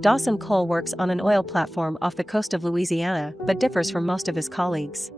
Dawson Cole works on an oil platform off the coast of Louisiana but differs from most of his colleagues.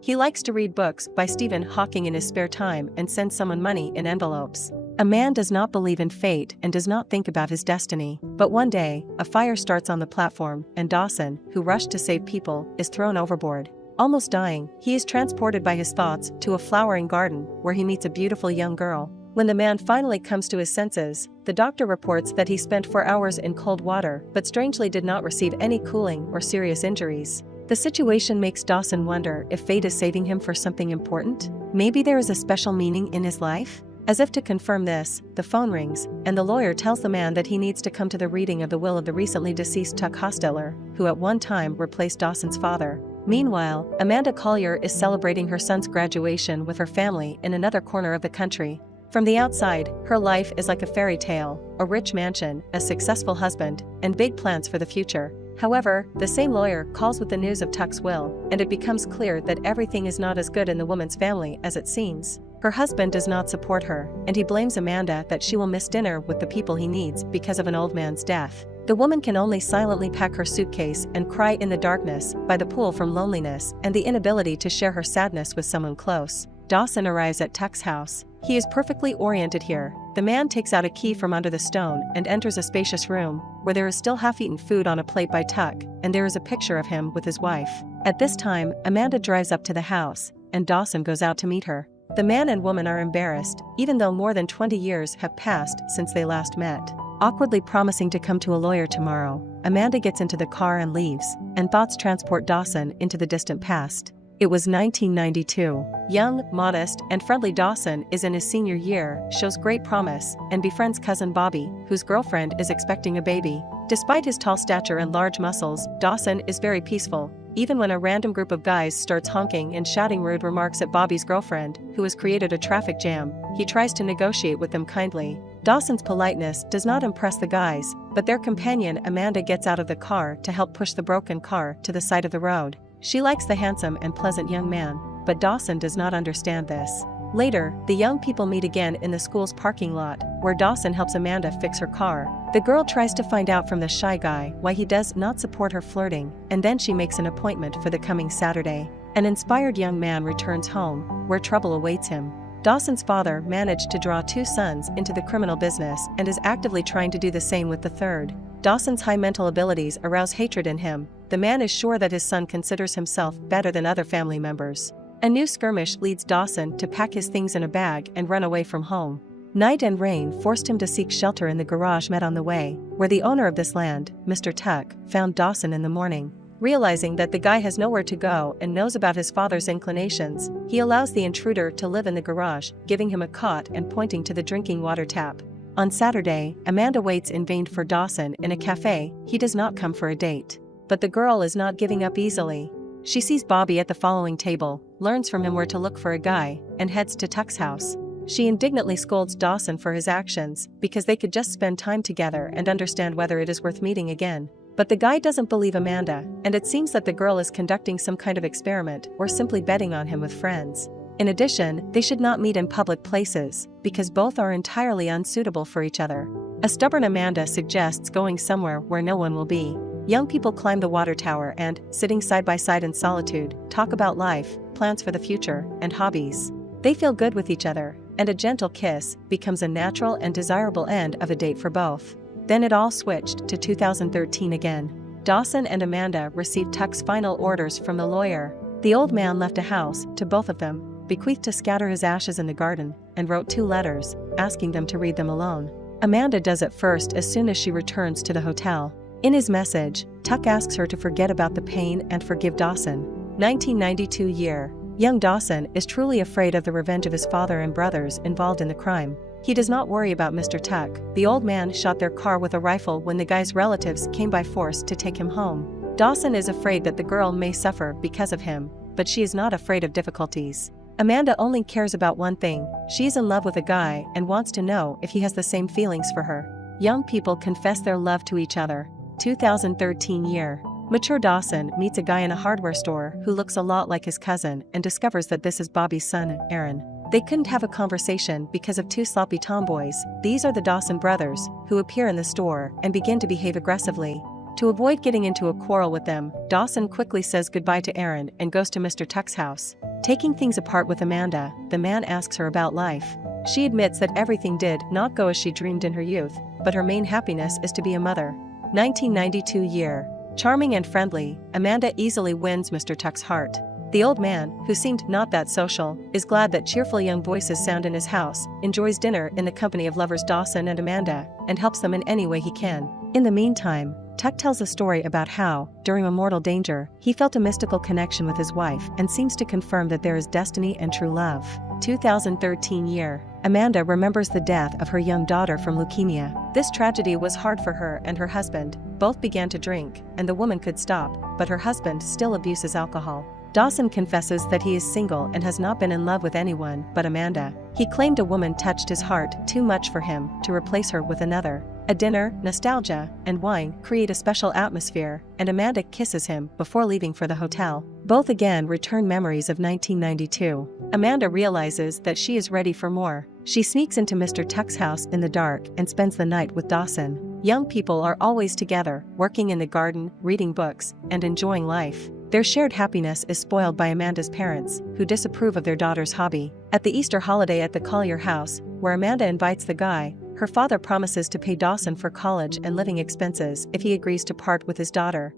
He likes to read books by Stephen Hawking in his spare time and send someone money in envelopes. A man does not believe in fate and does not think about his destiny. But one day, a fire starts on the platform and Dawson, who rushed to save people, is thrown overboard. Almost dying, he is transported by his thoughts to a flowering garden where he meets a beautiful young girl. When the man finally comes to his senses, the doctor reports that he spent 4 hours in cold water but strangely did not receive any cooling or serious injuries. The situation makes Dawson wonder if fate is saving him for something important. Maybe there is a special meaning in his life? As if to confirm this, the phone rings, and the lawyer tells the man that he needs to come to the reading of the will of the recently deceased Tuck Hosteller, who at one time replaced Dawson's father. Meanwhile, Amanda Collier is celebrating her son's graduation with her family in another corner of the country. From the outside, her life is like a fairy tale, a rich mansion, a successful husband, and big plans for the future. However, the same lawyer calls with the news of Tuck's will, and it becomes clear that everything is not as good in the woman's family as it seems. Her husband does not support her, and he blames Amanda that she will miss dinner with the people he needs because of an old man's death. The woman can only silently pack her suitcase and cry in the darkness by the pool from loneliness and the inability to share her sadness with someone close. Dawson arrives at Tuck's house. He is perfectly oriented here. The man takes out a key from under the stone and enters a spacious room, where there is still half-eaten food on a plate by Tuck, and there is a picture of him with his wife. At this time, Amanda drives up to the house, and Dawson goes out to meet her. The man and woman are embarrassed, even though more than 20 years have passed since they last met. Awkwardly promising to come to a lawyer tomorrow, Amanda gets into the car and leaves, and thoughts transport Dawson into the distant past. It was 1992. Young, modest, and friendly Dawson is in his senior year, shows great promise, and befriends cousin Bobby, whose girlfriend is expecting a baby. Despite his tall stature and large muscles, Dawson is very peaceful. Even when a random group of guys starts honking and shouting rude remarks at Bobby's girlfriend, who has created a traffic jam, he tries to negotiate with them kindly. Dawson's politeness does not impress the guys, but their companion Amanda gets out of the car to help push the broken car to the side of the road. She likes the handsome and pleasant young man, but Dawson does not understand this. Later, the young people meet again in the school's parking lot, where Dawson helps Amanda fix her car. The girl tries to find out from the shy guy why he does not support her flirting, and then she makes an appointment for the coming Saturday. An inspired young man returns home, where trouble awaits him. Dawson's father managed to draw 2 sons into the criminal business and is actively trying to do the same with the third. Dawson's high mental abilities arouse hatred in him. The man is sure that his son considers himself better than other family members. A new skirmish leads Dawson to pack his things in a bag and run away from home. Night and rain forced him to seek shelter in the garage met on the way, where the owner of this land, Mr. Tuck, found Dawson in the morning. Realizing that the guy has nowhere to go and knows about his father's inclinations, he allows the intruder to live in the garage, giving him a cot and pointing to the drinking water tap. On Saturday, Amanda waits in vain for Dawson in a cafe. He does not come for a date. But the girl is not giving up easily. She sees Bobby at the following table, learns from him where to look for a guy, and heads to Tuck's house. She indignantly scolds Dawson for his actions, because they could just spend time together and understand whether it is worth meeting again. But the guy doesn't believe Amanda, and it seems that the girl is conducting some kind of experiment or simply betting on him with friends. In addition, they should not meet in public places, because both are entirely unsuitable for each other. A stubborn Amanda suggests going somewhere where no one will be. Young people climb the water tower and, sitting side by side in solitude, talk about life, plans for the future, and hobbies. They feel good with each other, and a gentle kiss becomes a natural and desirable end of a date for both. Then it all switched to 2013 again. Dawson and Amanda received Tuck's final orders from the lawyer. The old man left a house to both of them, bequeathed to scatter his ashes in the garden, and wrote 2 letters, asking them to read them alone. Amanda does it first as soon as she returns to the hotel. In his message, Tuck asks her to forget about the pain and forgive Dawson. 1992 year. Young Dawson is truly afraid of the revenge of his father and brothers involved in the crime. He does not worry about Mr. Tuck. The old man shot their car with a rifle when the guy's relatives came by force to take him home. Dawson is afraid that the girl may suffer because of him, but she is not afraid of difficulties. Amanda only cares about one thing. She is in love with a guy and wants to know if he has the same feelings for her. Young people confess their love to each other. 2013 year. Mature Dawson meets a guy in a hardware store who looks a lot like his cousin and discovers that this is Bobby's son, Aaron. They couldn't have a conversation because of two sloppy tomboys. These are the Dawson brothers, who appear in the store and begin to behave aggressively. To avoid getting into a quarrel with them, Dawson quickly says goodbye to Aaron and goes to Mr. Tuck's house. Taking things apart with Amanda, the man asks her about life. She admits that everything did not go as she dreamed in her youth, but her main happiness is to be a mother. 1992 year. Charming and friendly, Amanda easily wins Mr. Tuck's heart. The old man, who seemed not that social, is glad that cheerful young voices sound in his house, enjoys dinner in the company of lovers Dawson and Amanda, and helps them in any way he can. In the meantime, Tuck tells a story about how, during a mortal danger, he felt a mystical connection with his wife and seems to confirm that there is destiny and true love. 2013 year. Amanda remembers the death of her young daughter from leukemia. This tragedy was hard for her and her husband. Both began to drink, and the woman could stop, but her husband still abuses alcohol. Dawson confesses that he is single and has not been in love with anyone but Amanda. He claimed a woman touched his heart too much for him to replace her with another. A dinner, nostalgia, and wine create a special atmosphere, and Amanda kisses him before leaving for the hotel. Both again return memories of 1992. Amanda realizes that she is ready for more. She sneaks into Mr. Tuck's house in the dark and spends the night with Dawson. Young people are always together, working in the garden, reading books, and enjoying life. Their shared happiness is spoiled by Amanda's parents, who disapprove of their daughter's hobby. At the Easter holiday at the Collier house, where Amanda invites the guy, her father promises to pay Dawson for college and living expenses if he agrees to part with his daughter.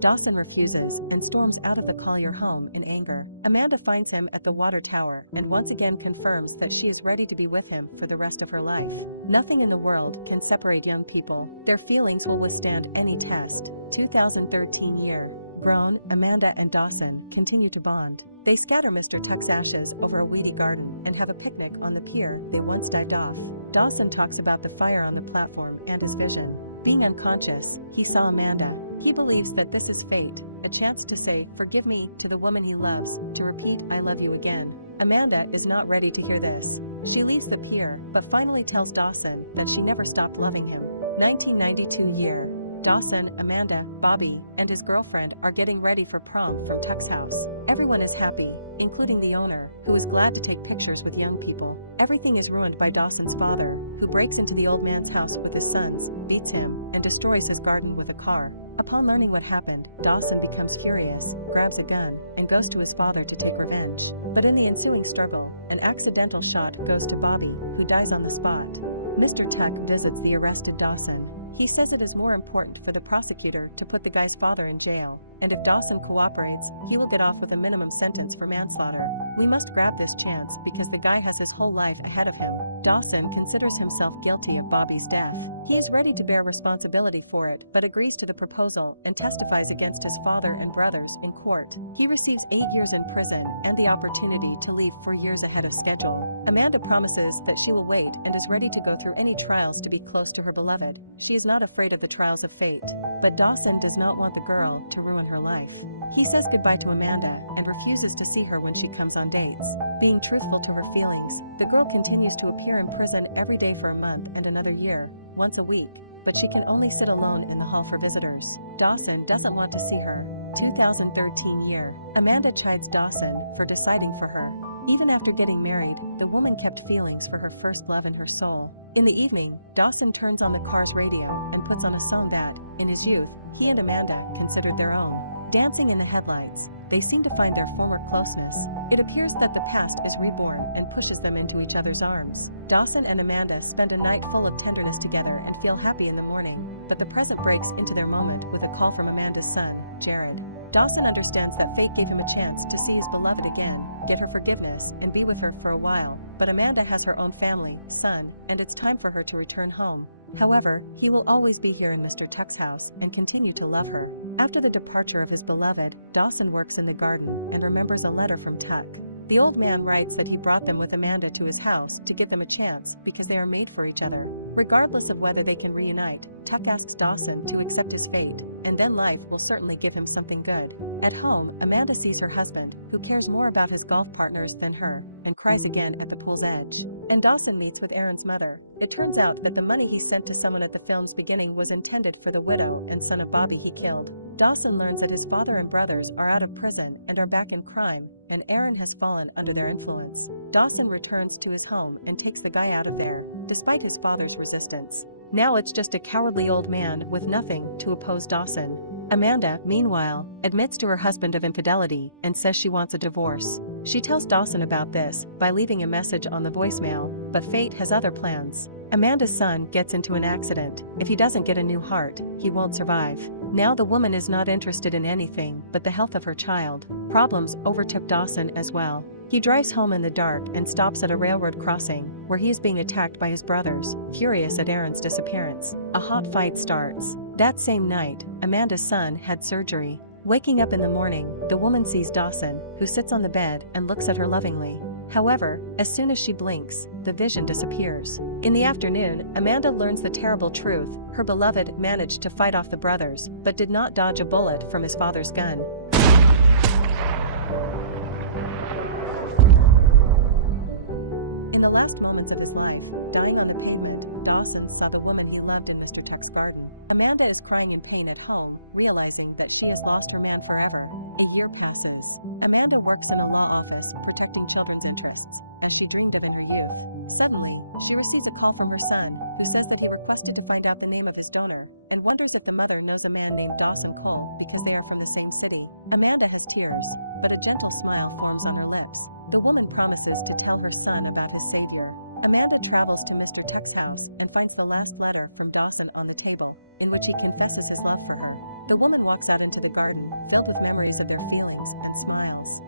Dawson refuses and storms out of the Collier home in anger. Amanda finds him at the water tower and once again confirms that she is ready to be with him for the rest of her life. Nothing in the world can separate young people. Their feelings will withstand any test. 2013 year. Grown, Amanda and Dawson continue to bond. They scatter Mr. Tuck's ashes over a weedy garden and have a picnic on the pier they once dived off. Dawson talks about the fire on the platform and his vision. Being unconscious, he saw Amanda. He believes that this is fate, a chance to say, "Forgive me," to the woman he loves, to repeat, "I love you" again. Amanda is not ready to hear this. She leaves the pier, but finally tells Dawson that she never stopped loving him. 1992 year. Dawson, Amanda, Bobby, and his girlfriend are getting ready for prom from Tuck's house. Everyone is happy, including the owner, who is glad to take pictures with young people. Everything is ruined by Dawson's father, who breaks into the old man's house with his sons, beats him, and destroys his garden with a car. Upon learning what happened, Dawson becomes furious, grabs a gun, and goes to his father to take revenge. But in the ensuing struggle, an accidental shot goes to Bobby, who dies on the spot. Mr. Tuck visits the arrested Dawson. He says it is more important for the prosecutor to put the guy's father in jail, and if Dawson cooperates, he will get off with a minimum sentence for manslaughter. "We must grab this chance because the guy has his whole life ahead of him." Dawson considers himself guilty of Bobby's death. He is ready to bear responsibility for it, but agrees to the proposal and testifies against his father and brothers in court. He receives 8 years in prison and the opportunity to leave 4 years ahead of schedule. Amanda promises that she will wait and is ready to go through any trials to be close to her beloved. She is not afraid of the trials of fate, but Dawson does not want the girl to ruin her life. He says goodbye to Amanda and refuses to see her when she comes on dates. Being truthful to her feelings, the girl continues to appear in prison every day for a month and another year, once a week, but she can only sit alone in the hall for visitors. Dawson doesn't want to see her. 2013 year. Amanda chides Dawson for deciding for her. Even after getting married, the woman kept feelings for her first love in her soul. In the evening, Dawson turns on the car's radio and puts on a song that, in his youth, he and Amanda considered their own. Dancing in the headlights, they seem to find their former closeness. It appears that the past is reborn and pushes them into each other's arms. Dawson and Amanda spend a night full of tenderness together and feel happy in the morning, but the present breaks into their moment with a call from Amanda's son, Jared. Dawson understands that fate gave him a chance to see his beloved again, get her forgiveness, and be with her for a while, but Amanda has her own family, son, and it's time for her to return home. However, he will always be here in Mr. Tuck's house and continue to love her. After the departure of his beloved, Dawson works in the garden and remembers a letter from Tuck. The old man writes that he brought them with Amanda to his house to give them a chance because they are made for each other. Regardless of whether they can reunite, Tuck asks Dawson to accept his fate, and then life will certainly give him something good. At home, Amanda sees her husband, who cares more about his golf partners than her, and cries again at the pool's edge. And Dawson meets with Aaron's mother. It turns out that the money he sent to someone at the film's beginning was intended for the widow and son of Bobby he killed. Dawson learns that his father and brothers are out of prison and are back in crime, and Aaron has fallen under their influence. Dawson returns to his home and takes the guy out of there, despite his father's resistance. Now it's just a cowardly old man with nothing to oppose Dawson. Amanda, meanwhile, admits to her husband of infidelity and says she wants a divorce. She tells Dawson about this by leaving a message on the voicemail, but fate has other plans. Amanda's son gets into an accident. If he doesn't get a new heart, he won't survive. Now the woman is not interested in anything but the health of her child. Problems overtook Dawson as well. He drives home in the dark and stops at a railroad crossing, where he is being attacked by his brothers, furious at Aaron's disappearance. A hot fight starts. That same night, Amanda's son had surgery. Waking up in the morning, the woman sees Dawson, who sits on the bed and looks at her lovingly. However, as soon as she blinks, the vision disappears. In the afternoon, Amanda learns the terrible truth. Her beloved managed to fight off the brothers, but did not dodge a bullet from his father's gun. In the last moments of his life, dying on the pavement, Dawson saw the woman he loved in Mr. Tuck's garden. Amanda is crying in pain at home, realizing that she has lost her man forever. A year passes. Amanda works in a law office, protecting children's interests, as she dreamed of in her youth. Suddenly, she receives a call from her son, who says that he requested to find out the name of his donor, and wonders if the mother knows a man named Dawson Cole because they are from the same city. Amanda has tears, but a gentle smile forms on her lips. The woman promises to tell her son about his savior. Amanda travels to Mr. Tuck's house and finds the last letter from Dawson on the table, in which he confesses his love for her. The woman walks out into the garden, filled with memories of their feelings, and smiles.